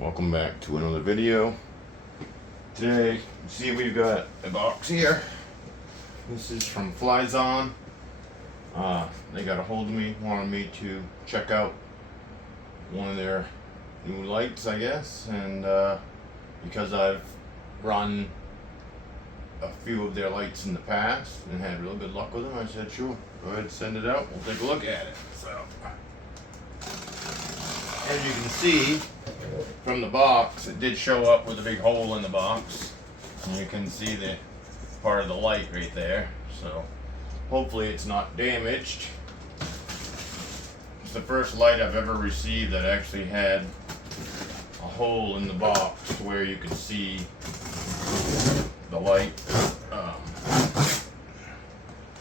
Welcome back to another video. Today, you see we've got a box here. This is from Phlizon. They got a hold of me, wanted me to check out one of their new lights, I guess, and because I've run a few of their lights in the past and had real good luck with them, I said sure, go ahead and send it out, we'll take a look at it. So, as you can see from the box, it did show up with a big hole in the box, and you can see the part of the light right there, so hopefully it's not damaged. It's the first light I've ever received that actually had a hole in the box to where you could see the light.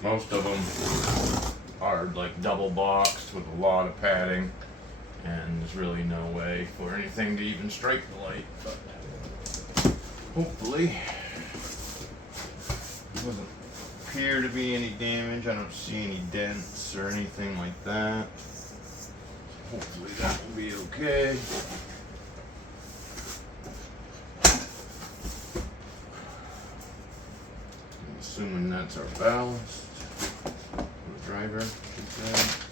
Most of them are like double boxed with a lot of padding, and there's really no way for anything to even strike the light, but hopefully there doesn't appear to be any damage. I don't see any dents or anything like that. Hopefully that will be okay. I'm assuming that's our ballast, or driver, I should say.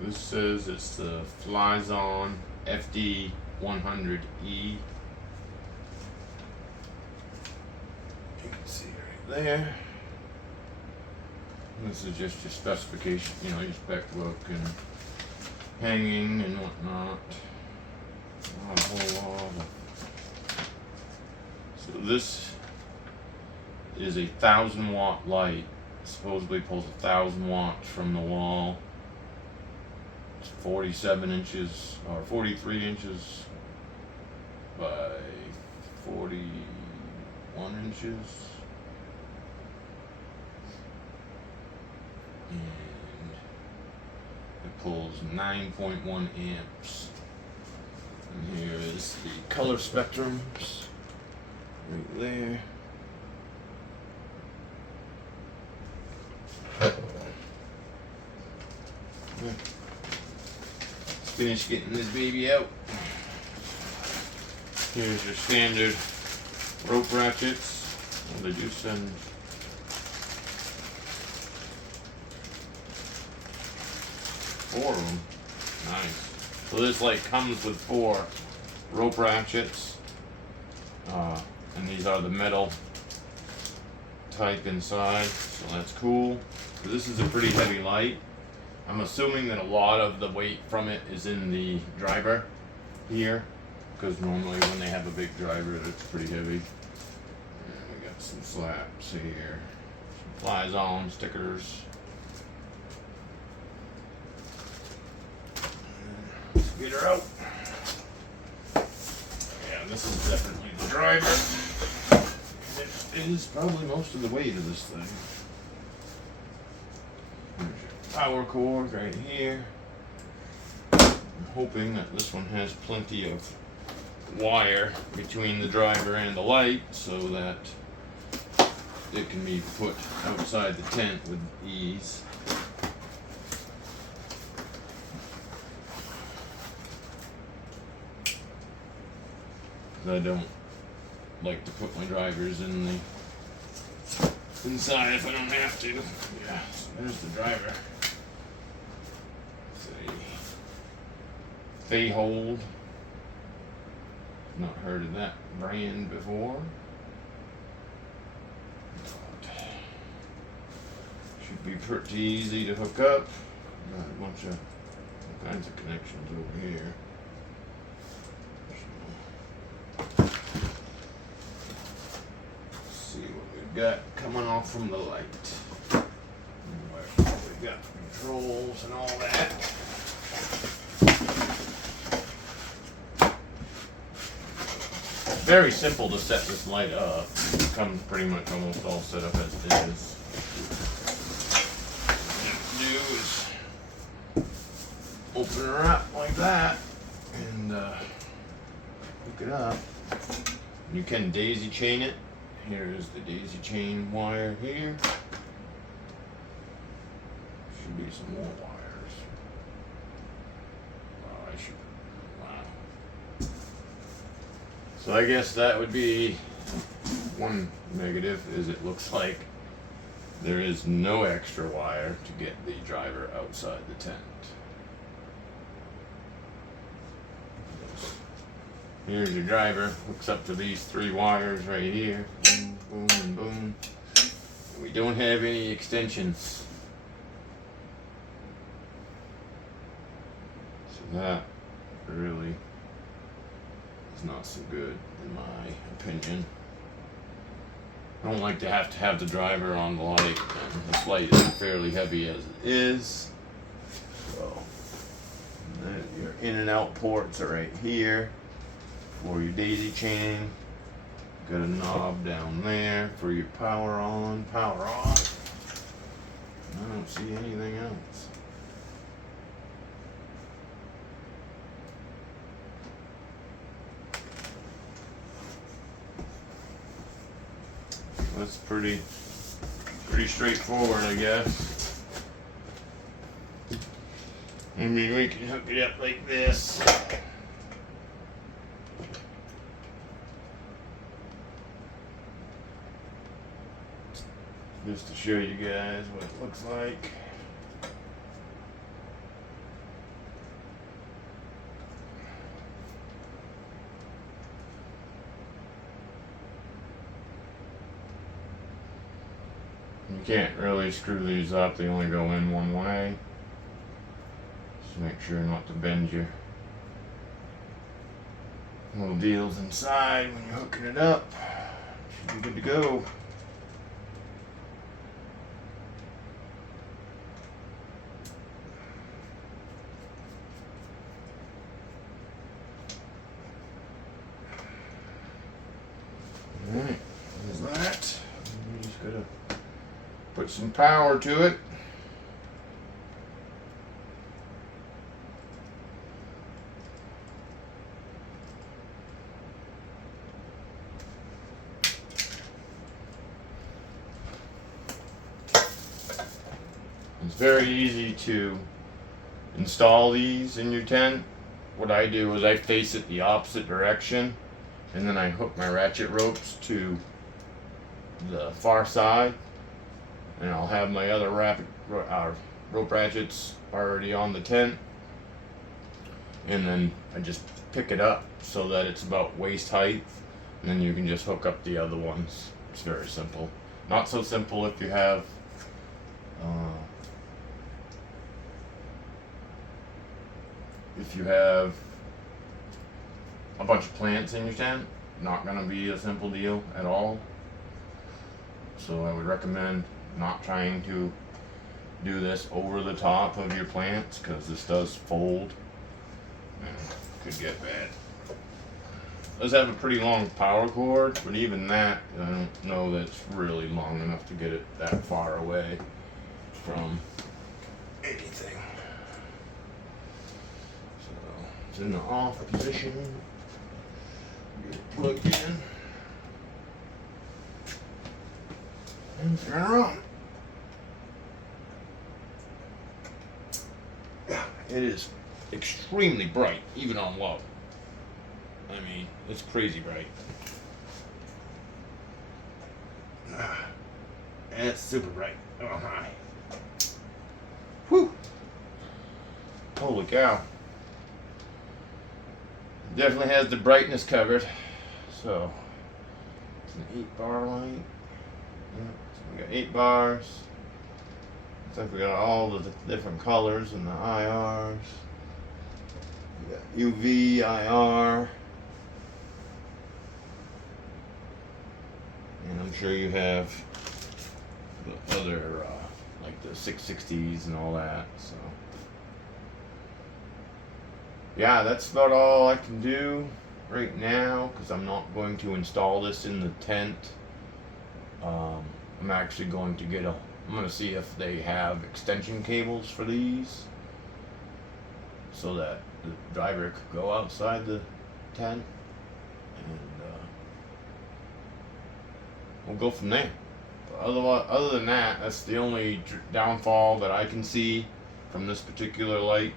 This says it's the Phlizon FD100E. You can see right there. This is just your specification, you know, your spec book and hanging and whatnot. Not a whole lot. So this is a 1,000-watt light. It supposedly pulls 1,000 watts from the wall. 47 inches or 43 inches by 41 inches, and it pulls 9.1 amps. And here is the color spectrums right there. Finish getting this baby out. Here's your standard rope ratchets. Well, they do send four of them. Nice. So this like comes with 4 rope ratchets, and these are the metal type inside. So that's cool. So this is a pretty heavy light. I'm assuming that a lot of the weight from it is in the driver here, because normally when they have a big driver, it's pretty heavy. And we got some slaps here, some Phlizon stickers. Let's get her out. Yeah, this is definitely the driver. It is probably most of the weight of this thing. Power cord right here. I'm hoping that this one has plenty of wire between the driver and the light so that it can be put outside the tent with ease. I don't like to put my drivers in the inside if I don't have to. Yeah, so there's the driver. Handheld. Not heard of that brand before. But should be pretty easy to hook up. Got a bunch of all kinds of connections over here. So, let's see what we've got coming off from the light. We've got controls and all that. Very simple to set this light up. It comes pretty much almost all set up as it is. What you do is open her up like that, and hook it up. You can daisy chain it. Here's the daisy chain wire here. Should be some more wires. Oh, I should. Wow. So I guess that would be one negative, is it looks like there is no extra wire to get the driver outside the tent. Here's your driver, hooks up to these 3 wires right here. Boom, boom, and boom. We don't have any extensions. So that really is not so good in my opinion. I don't like to have the driver on the light, and this light is fairly heavy as it is. So, your in and out ports are right here for your daisy chain. Got a knob down there for your power on, power off. I don't see anything else. That's pretty straightforward, I guess. I mean, we can hook it up like this. Just to show you guys what it looks like. You can't really screw these up, they only go in one way. Just make sure not to bend your little deals inside when you're hooking it up. Should be good to go. Alright, there's that. We just gotta put some power to it. It's very easy to install these in your tent. What I do is I face it the opposite direction, and then I hook my ratchet ropes to the far side, and I'll have my other rope ratchets already on the tent, and then I just pick it up so that it's about waist height, and then you can just hook up the other ones. It's very simple. Not so simple if you have a bunch of plants in your tent. Not gonna be a simple deal at all. So I would recommend not trying to do this over the top of your plants, because this does fold and could get bad. It does have a pretty long power cord, but even that, I don't know that it's really long enough to get it that far away from anything. So it's in the off position. Get it plugged in. And turn around. Yeah, it is extremely bright, even on low. I mean, it's crazy bright. And it's super bright. Oh my. Whew. Holy cow. Definitely has the brightness covered. So, it's an 8-bar light. Yeah, so we got 8 bars. Looks like we got all the different colors and the IRs. We got UV, IR. And I'm sure you have the other, like the 660s and all that. So, yeah, that's about all I can do right now, because I'm not going to install this in the tent. I'm actually going to I'm going to see if they have extension cables for these, so that the driver could go outside the tent. and we'll go from there. But other than that, that's the only downfall that I can see from this particular light,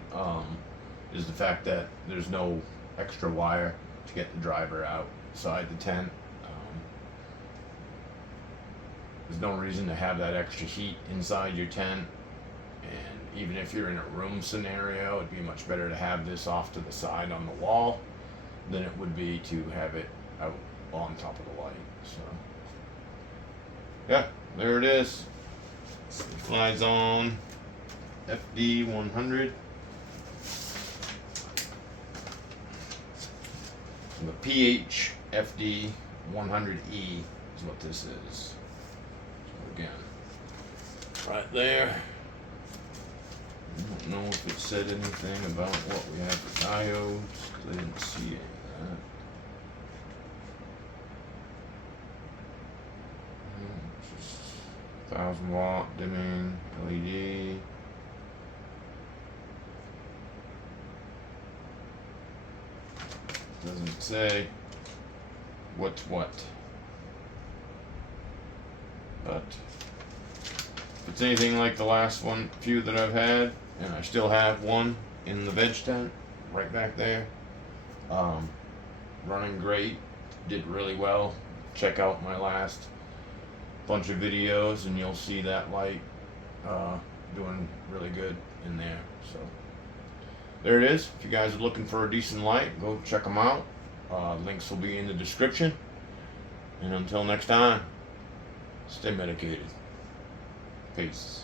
is the fact that there's no extra wire to get the driver outside the tent. There's no reason to have that extra heat inside your tent, and even if you're in a room scenario, it'd be much better to have this off to the side on the wall than it would be to have it out on top of the light. So yeah, there it is. It's the Phlizon FD100. The PH FD100E is what this is. Again, right there. I don't know if it said anything about what we have for diodes, because I didn't see any of that. Just 1000 watt dimming LED. Doesn't say what's what. But if it's anything like the last few that I've had, and I still have one in the veg tent right back there, running great, did really well. Check out my last bunch of videos and you'll see that light doing really good in there. So there it is. If you guys are looking for a decent light, go check them out. Links will be in the description. And until next time, stay medicated. Peace.